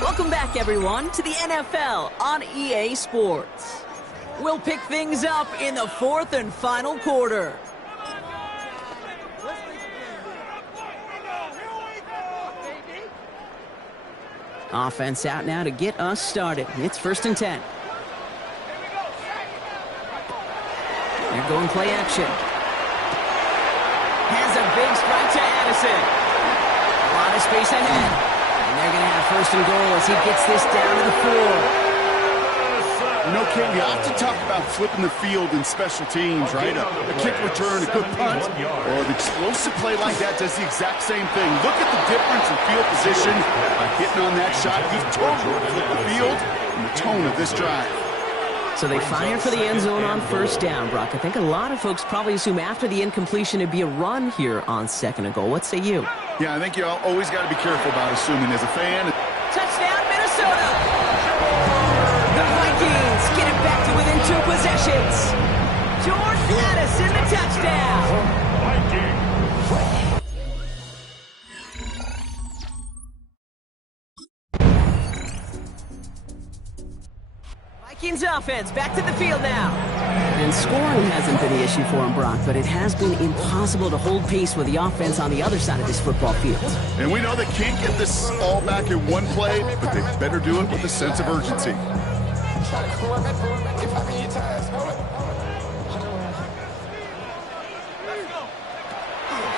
Welcome back, everyone, to the NFL on EA Sports. We'll pick things up in the fourth and final quarter. Offense out now to get us started. It's 1st and 10. They're going play action. Has a big strike to Addison. A lot of space ahead. And they're going to have 1st and goal as he gets this down to the 4. You know, Ken, you often talk about flipping the field in special teams, right? A kick return, a good punt, or an explosive play like that does the exact same thing. Look at the difference in field position by hitting on that shot. You've totally flipped the field and the tone of this drive. So they fire for the end zone on 1st down, Brock. I think a lot of folks probably assume after the incompletion it'd be a run here on 2nd and goal. What say you? Yeah, I think you always got to be careful about assuming as a fan. Touchdown, Minnesota! The Vikings get it back to within 2 possessions. Jordan Addison, the touchdown. Vikings offense back to the field now. And scoring hasn't been the issue for him, Brock, but it has been impossible to hold pace with the offense on the other side of this football field. And we know they can't get this all back in one play, but they better do it with a sense of urgency.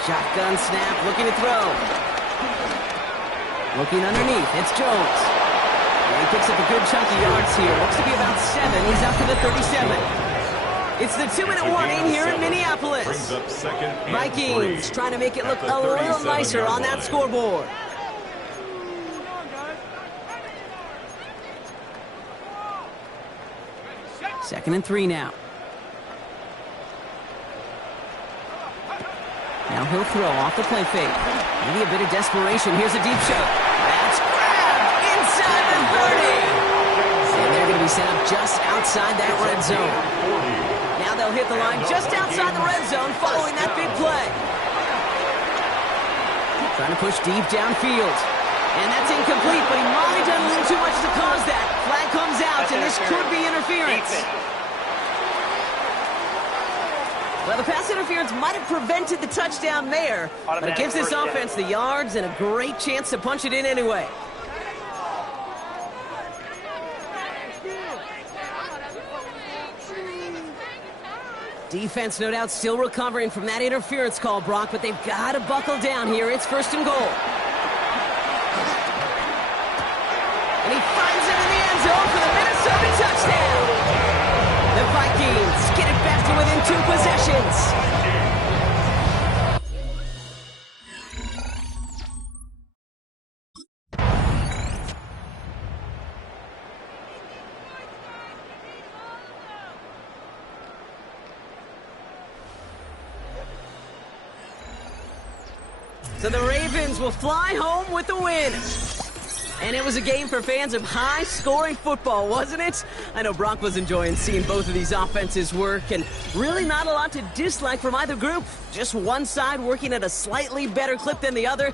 Shotgun snap, looking to throw. Looking underneath, it's Jones. He picks up a good chunk of yards here. Looks to be about 7. He's up to the 37. It's the 2-minute warning here in Minneapolis. Vikings trying to make it look a little nicer on that scoreboard. Second and 3 now. Now he'll throw off the play fake. Maybe a bit of desperation. Here's a deep shot. That's grabbed inside the 30. And they're going to be set up just outside that red zone. Now they'll hit the line just outside the red zone following that big play. Trying to push deep downfield. And that's incomplete, but he might have done a little too much to cause that. Flag comes out, and this could be interference. Well, the pass interference might have prevented the touchdown there, but it gives this offense the yards and a great chance to punch it in anyway. Defense, no doubt, still recovering from that interference call, Brock, but they've got to buckle down here. It's 1st and goal. And he finds it in the end zone for the Minnesota touchdown. The Vikings get it back to within 2 possessions. So the Ravens will fly home with the win. And it was a game for fans of high-scoring football, wasn't it? I know Brock was enjoying seeing both of these offenses work, and really not a lot to dislike from either group. Just one side working at a slightly better clip than the other.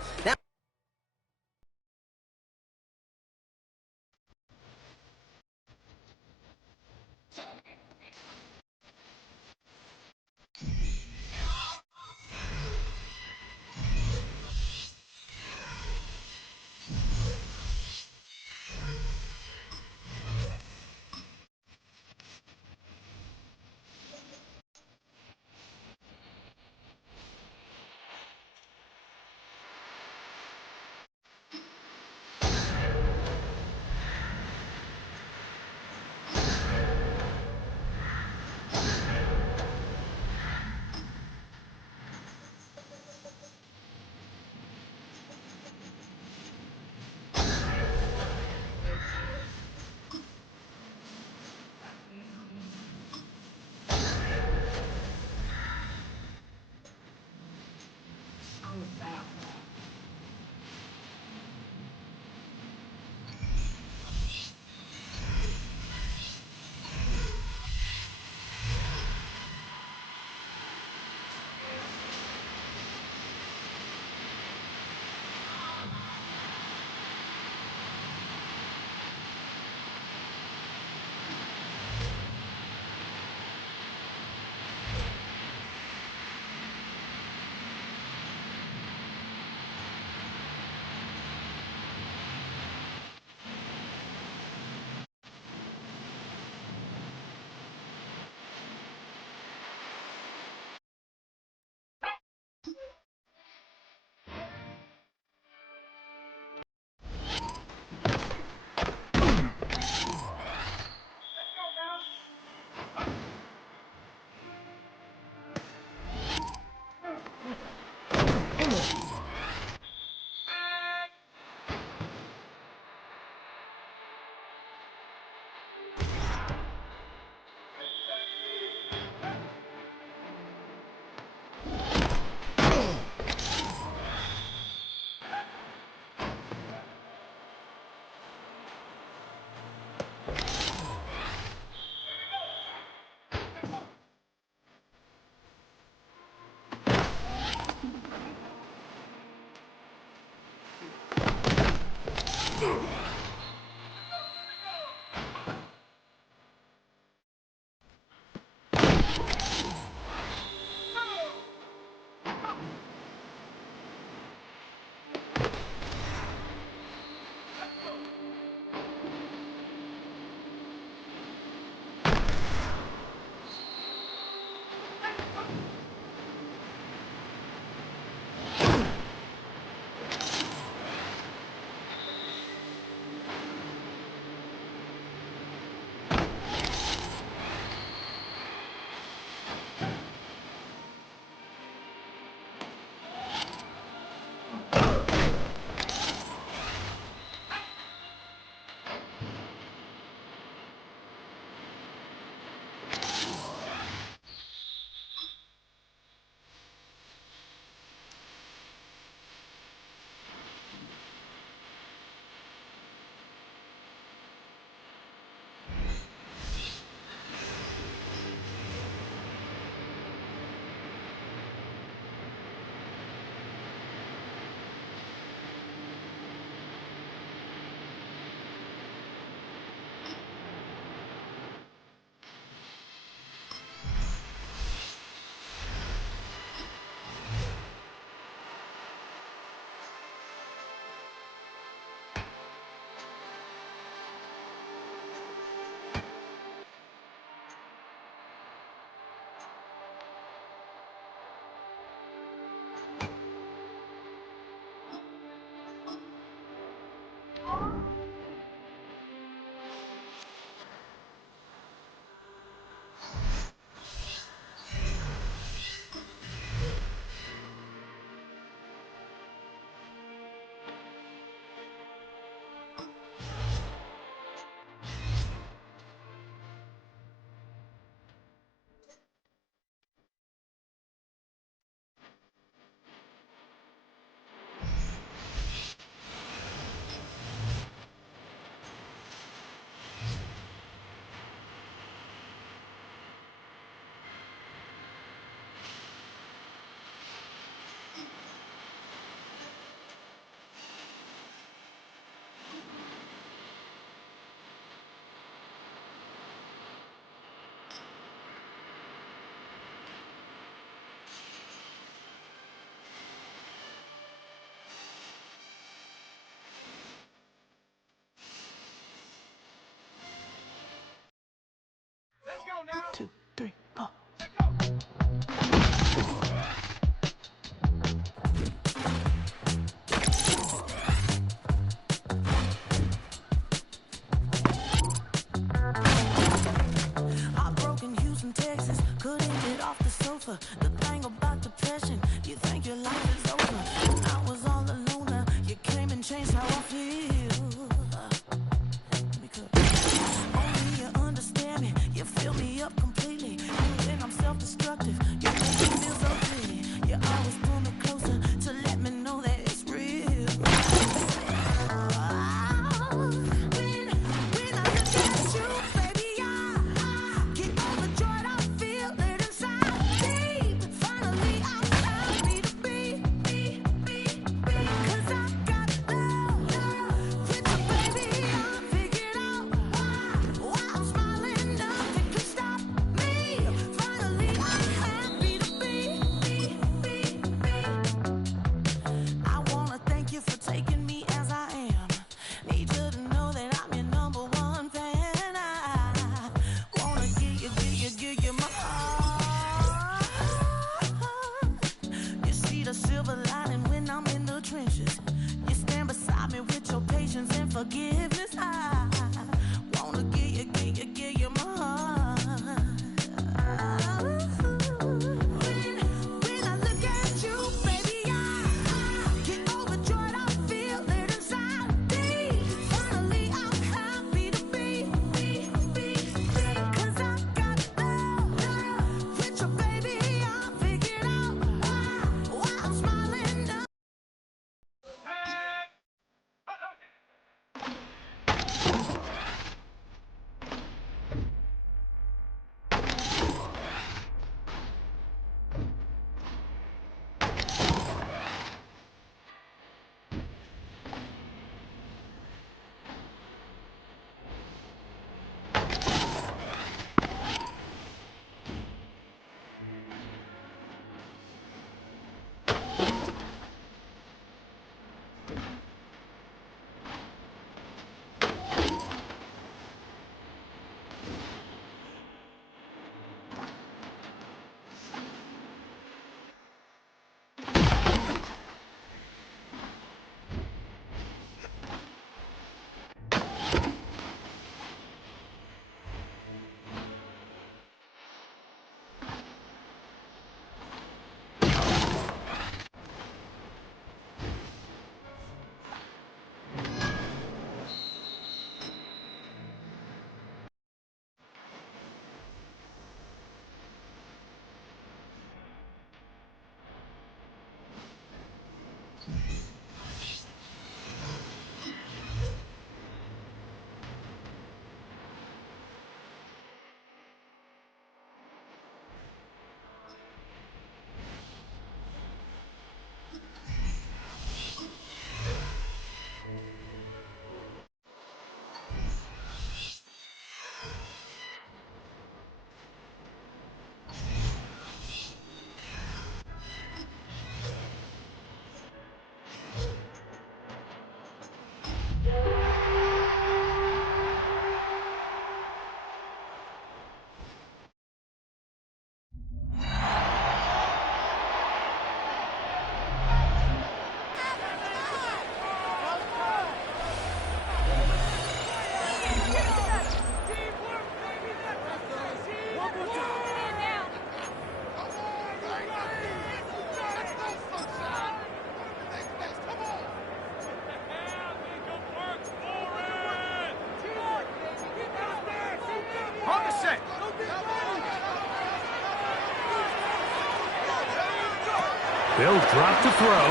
They'll drop to throw.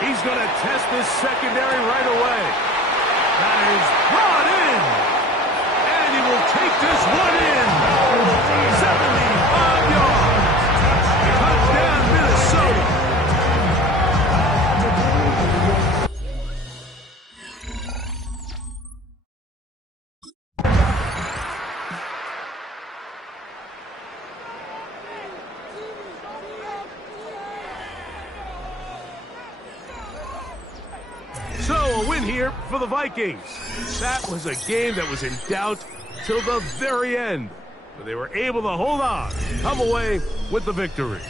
He's going to test this secondary right away. That is brought in. And he will take this one in. 75 yards. Touchdown, Minnesota. So, a win here for the Vikings. That was a game that was in doubt till the very end. But they were able to hold on, come away with the victory.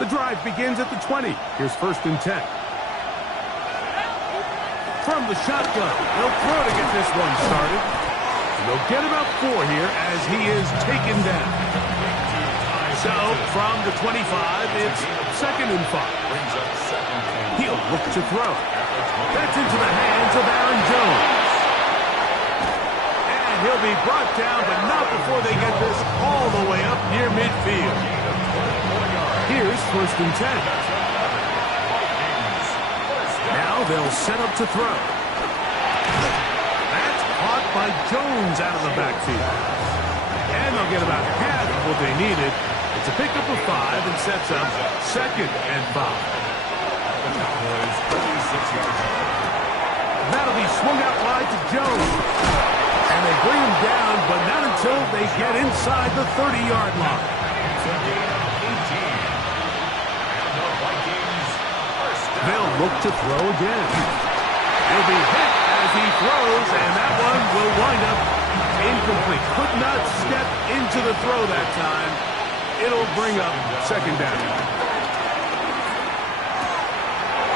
The drive begins at the 20. Here's 1st and 10. From the shotgun, they'll throw to get this one started. And they'll get about 4 here as he is taken down. So, from the 25, it's 2nd and 5. He'll look to throw. That's into the hands of Aaron Jones. And he'll be brought down, but not before they get this all the way up near midfield. Here's 1st and 10. Now they'll set up to throw. That's caught by Jones out of the backfield. And they'll get about half of what they needed. It's a pickup of 5 and sets up 2nd and 5. That'll be swung out wide to Jones. And they bring him down, but not until they get inside the 30-yard line. They'll look to throw again. He'll be hit as he throws, and that one will wind up incomplete. Could not step into the throw that time. It'll bring up 2nd down.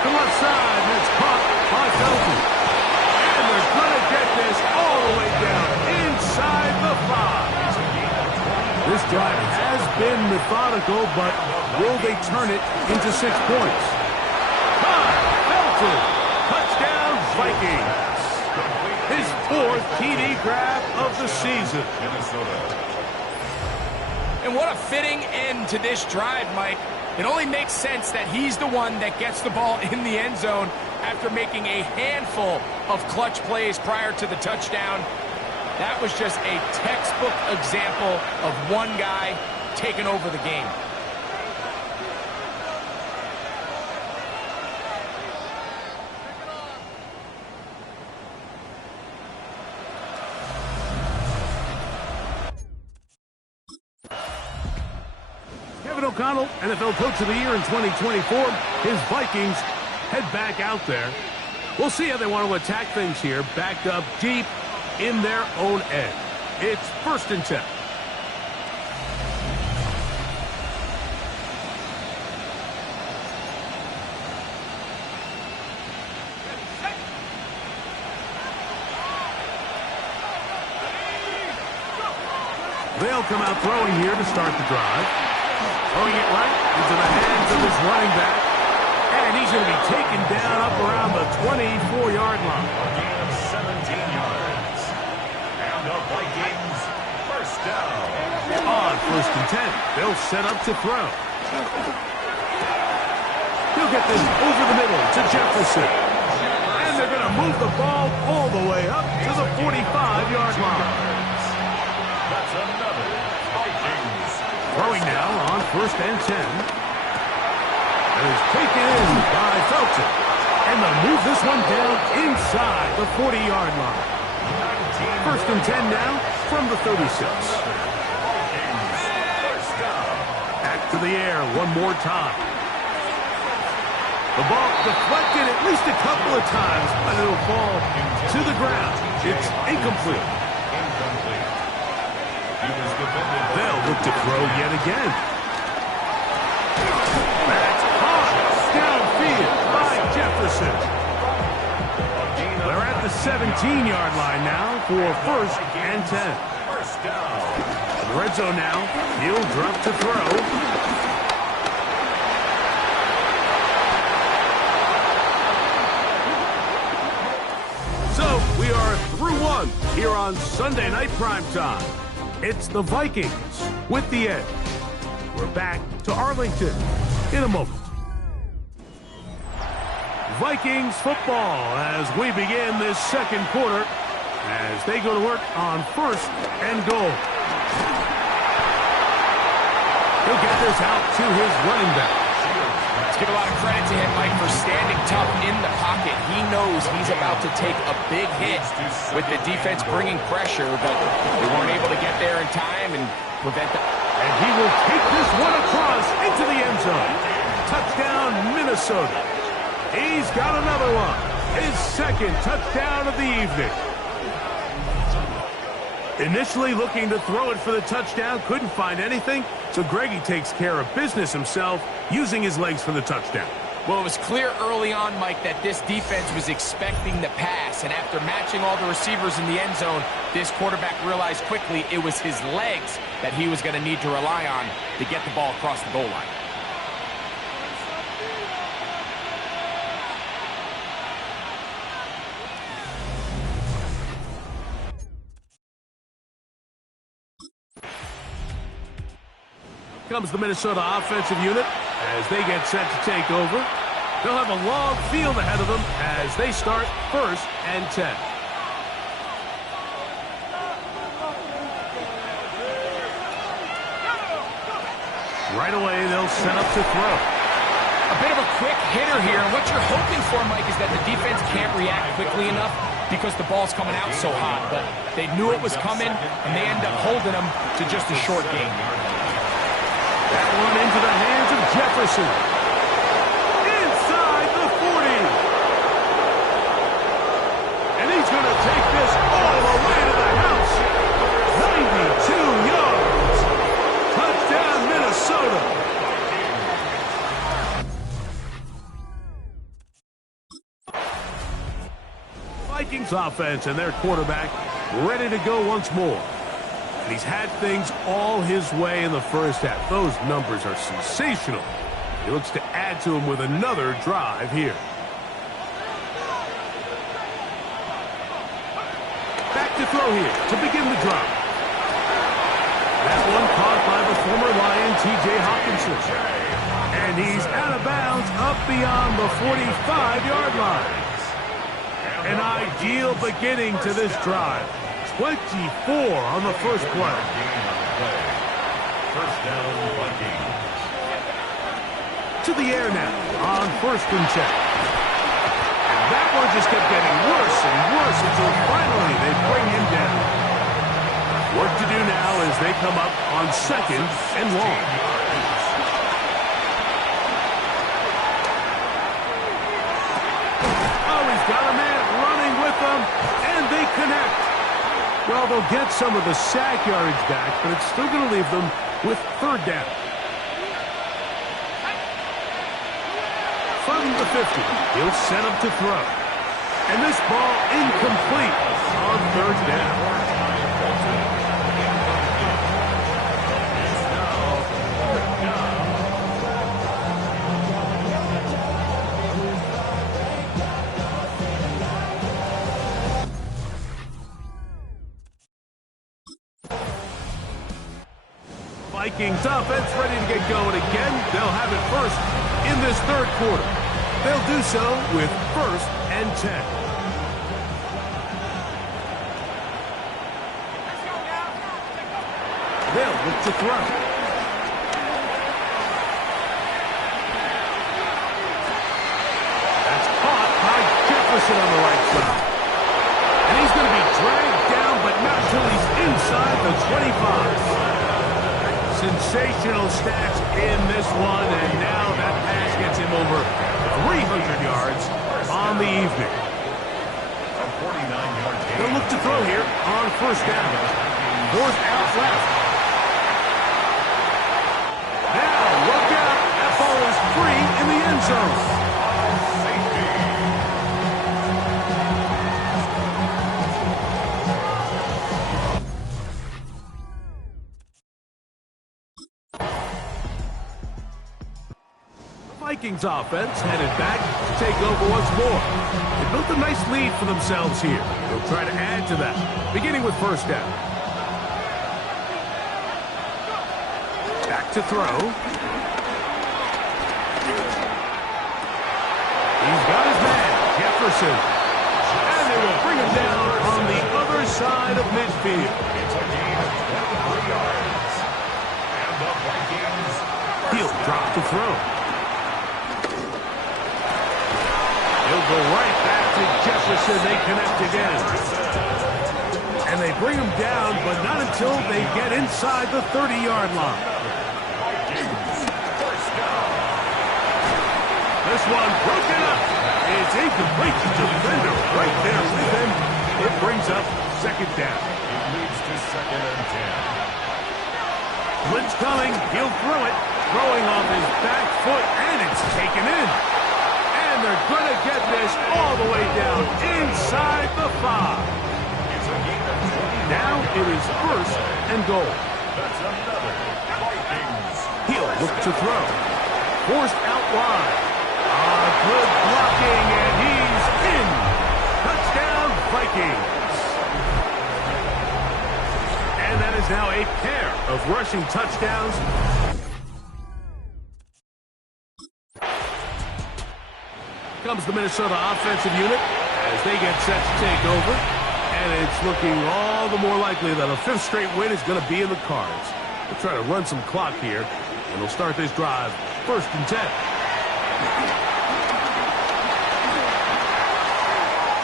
The left side, that's caught by Felton. And they're going to get this all the way down inside the 5. This drive has been methodical, but will they turn it into 6 points? Felton, touchdown Vikings. His 4th TD grab of the season. And what a fitting end to this drive, Mike. It only makes sense that he's the one that gets the ball in the end zone after making a handful of clutch plays prior to the touchdown. That was just a textbook example of one guy taking over the game. O'Connell, NFL Coach of the Year in 2024. His Vikings head back out there. We'll see how they want to attack things here, backed up deep in their own end. It's 1st and 10. They'll come out throwing here to start the drive. Throwing it right into the hands of his running back. And he's going to be taken down up around the 24-yard line. 17 yards. And the Vikings, 1st down. On 1st and 10, they'll set up to throw. He'll get this over the middle to Jefferson. And they're going to move the ball all the way up to the 45-yard line. That's another Vikings. Throwing now on 1st and 10. And is taken in by Felton. And they'll move this one down inside the 40-yard line. 1st and 10 now from the 36. Back to the air one more time. The ball deflected at least a couple of times, but it'll fall to the ground. It's incomplete. They'll look to throw yet again. That's caught downfield by Jefferson. They're at the 17-yard line now for 1st and 10. In the red zone now, he'll drop to throw. So we are through one here on Sunday Night Primetime. It's the Vikings with the edge. We're back to Arlington in a moment. Vikings football as we begin this 2nd quarter as they go to work on 1st and goal. He'll get this out to his running back. Let's give a lot of credit to him, Mike, for standing tough in the pocket. He knows he's about to take a big hit with the defense bringing pressure, but they weren't able to get there in time and prevent that. And he will take this one across into the end zone. Touchdown, Minnesota. He's got another one. His 2nd touchdown of the evening. Initially looking to throw it for the touchdown, couldn't find anything, So Greggy takes care of business himself, using his legs for the touchdown. Well, it was clear early on, Mike, that this defense was expecting the pass. And after matching all the receivers in the end zone, this quarterback realized quickly it was his legs that he was going to need to rely on to get the ball across the goal line. Comes the Minnesota offensive unit as they get set to take over. They'll have a long field ahead of them as they start 1st and 10. Right away, they'll set up to throw. A bit of a quick hitter here. And what you're hoping for, Mike, is that the defense can't react quickly enough because the ball's coming out so hot. But they knew it was coming, and they end up holding them to just a short gain. That one into the hands of Jefferson. Inside the 40. And he's going to take this all the way to the house. 92 yards. Touchdown, Minnesota. Vikings offense and their quarterback ready to go once more. And he's had things all his way in the first half. Those numbers are sensational. He looks to add to them with another drive here. Back to throw here to begin the drive. That one caught by the former Lion, T.J. Hawkinson. And he's out of bounds up beyond the 45-yard line. An ideal beginning to this drive. 24 on the first play. First down, Vikings. To the air now on 1st and 10. And that one just kept getting worse and worse until finally they bring him down. Work to do now as they come up on 2nd and long. Oh, he's got a man running with them, and they connect. Well, they'll get some of the sack yardage back, but it's still going to leave them with 3rd down. From the 50, he'll set up to throw. And this ball incomplete on 3rd down. Vikings offense ready to get going again. They'll have it first in this 3rd quarter. They'll do so with 1st and 10. They'll look to throw. That's caught by Jefferson on the right side. And he's going to be dragged down, but not until he's inside the 25. Sensational stats in this one, and now that pass gets him over 300 yards on the evening. 49-yard gain. They'll look to throw here on 1st down. 4th out left. Now, look out. That ball is free in the end zone. Vikings offense headed back to take over once more. They built a nice lead for themselves here. They'll try to add to that, beginning with 1st down. Back to throw. He's got his man, Jefferson. And they will bring him down on the other side of midfield. It's a gain of 23 yards. And the Vikings. He'll drop to throw. He'll go right back to Jefferson. They connect again. And they bring him down, but not until they get inside the 30-yard line. This one broken up. It's incomplete. Defender right there with him. It brings up 2nd down. It leads to 2nd and 10. Blitz coming. He'll throw it. Throwing off his back foot, and it's taken in. And they're going to get this all the way down inside the 5. Now it is first and goal. That's another Vikings. He'll look to throw. Forced out wide. Good blocking, and he's in. Touchdown, Vikings. And that is now a pair of rushing touchdowns. Comes the Minnesota offensive unit as they get set to take over. And it's looking all the more likely that a 5th straight win is going to be in the cards. They'll try to run some clock here, and they'll start this drive 1st and 10.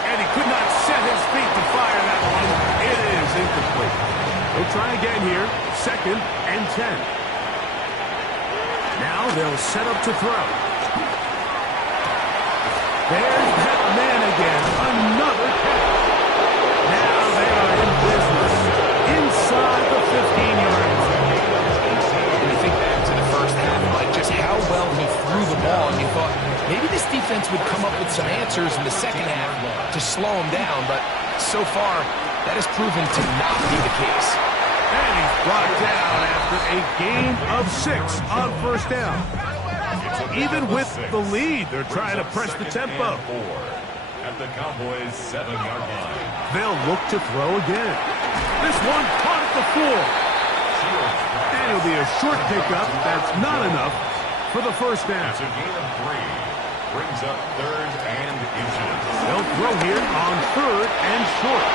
And he could not set his feet to fire that one. It is incomplete. They'll try again here, 2nd and 10. Now they'll set up to throw. There's that man again, another catch. Now they are in business inside the 15-yard line. When you think back to the first half, Mike, just how well he threw the ball, and you thought maybe this defense would come up with some answers in the second half to slow him down, but so far that has proven to not be the case. And he's brought down after a gain of 6 on 1st down. Even with the lead, they're trying to press the tempo. At the Cowboys' 7-yard line. They'll look to throw again. This one caught at the 4. And it'll be a short pickup. That's not enough for the 1st down. It's a gain of 3. Brings up 3rd and inches. They'll throw here on 3rd and short.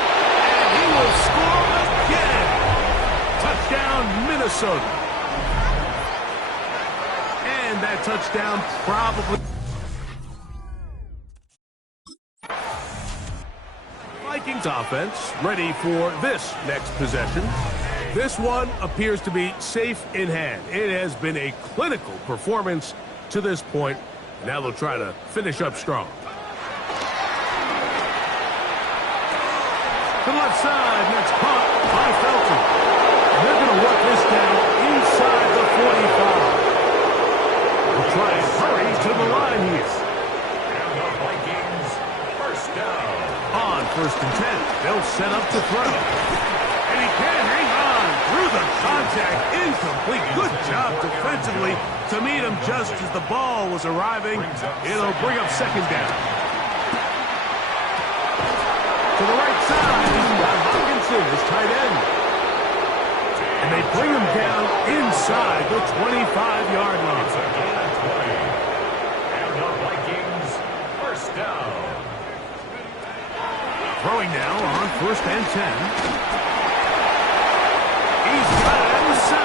And he will score again. Touchdown, Minnesota. And that touchdown probably... Vikings offense ready for this next possession. This one appears to be safe in hand. It has been a clinical performance to this point. Now they'll try to finish up strong. To the left side, and it's caught by Felton. And they're going to work this down inside the 45. We'll try and hurry to the line here. And the Vikings, 1st down. On 1st and 10, they'll set up to throw. And he can't hang on through the contact. Incomplete. Good job defensively to meet him just as the ball was arriving. It'll bring up 2nd down. To the right side, he's got Hawkinson as tight end. And they bring him down inside the 25-yard line. It's a gain of 20. And the Vikings, 1st down. Throwing now on 1st and 10. He's got it at the 7.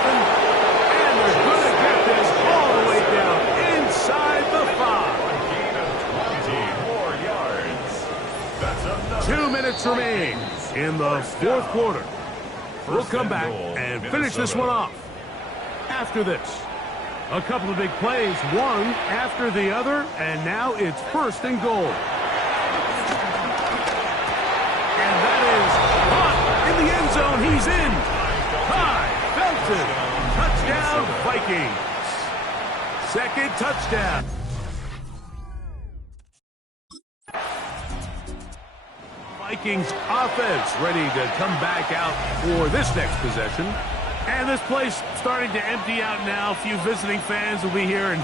And they're going to get this all the way down inside the 5. A gain of 20 more yards. That's another 2 minutes remaining in the 4th quarter. We'll come back and finish this one off. After this, a couple of big plays, one after the other, and now it's 1st and goal. And that is caught in the end zone. He's in. Ty Felton. Touchdown, Vikings. 2nd touchdown. Vikings offense ready to come back out for this next possession. And this place starting to empty out now. A few visiting fans will be here and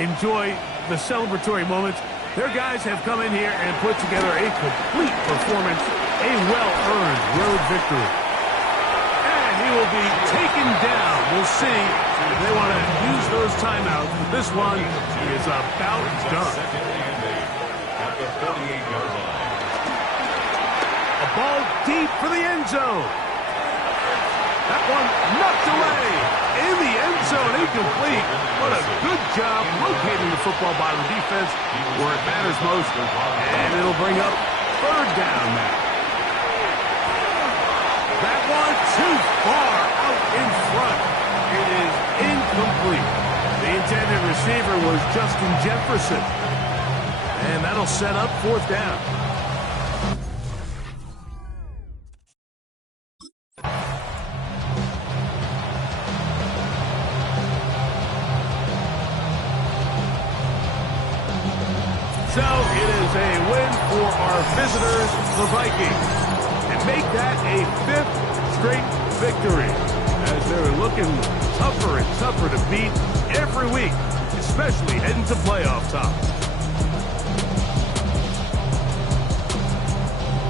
enjoy the celebratory moments. Their guys have come in here and put together a complete performance, a well-earned road victory. And he will be taken down. We'll see if they want to use those timeouts. But this one is about done. 2nd and 8 at the 48-yard line. A ball deep for the end zone. That one knocked away in the end zone, incomplete. What a good job locating the football by the defense where it matters most. And it'll bring up 3rd down now. That one too far out in front. It is incomplete. The intended receiver was Justin Jefferson. And that'll set up 4th down. So it is a win for our visitors, the Vikings, and make that a 5th straight victory as they're looking tougher and tougher to beat every week, especially heading to playoff time.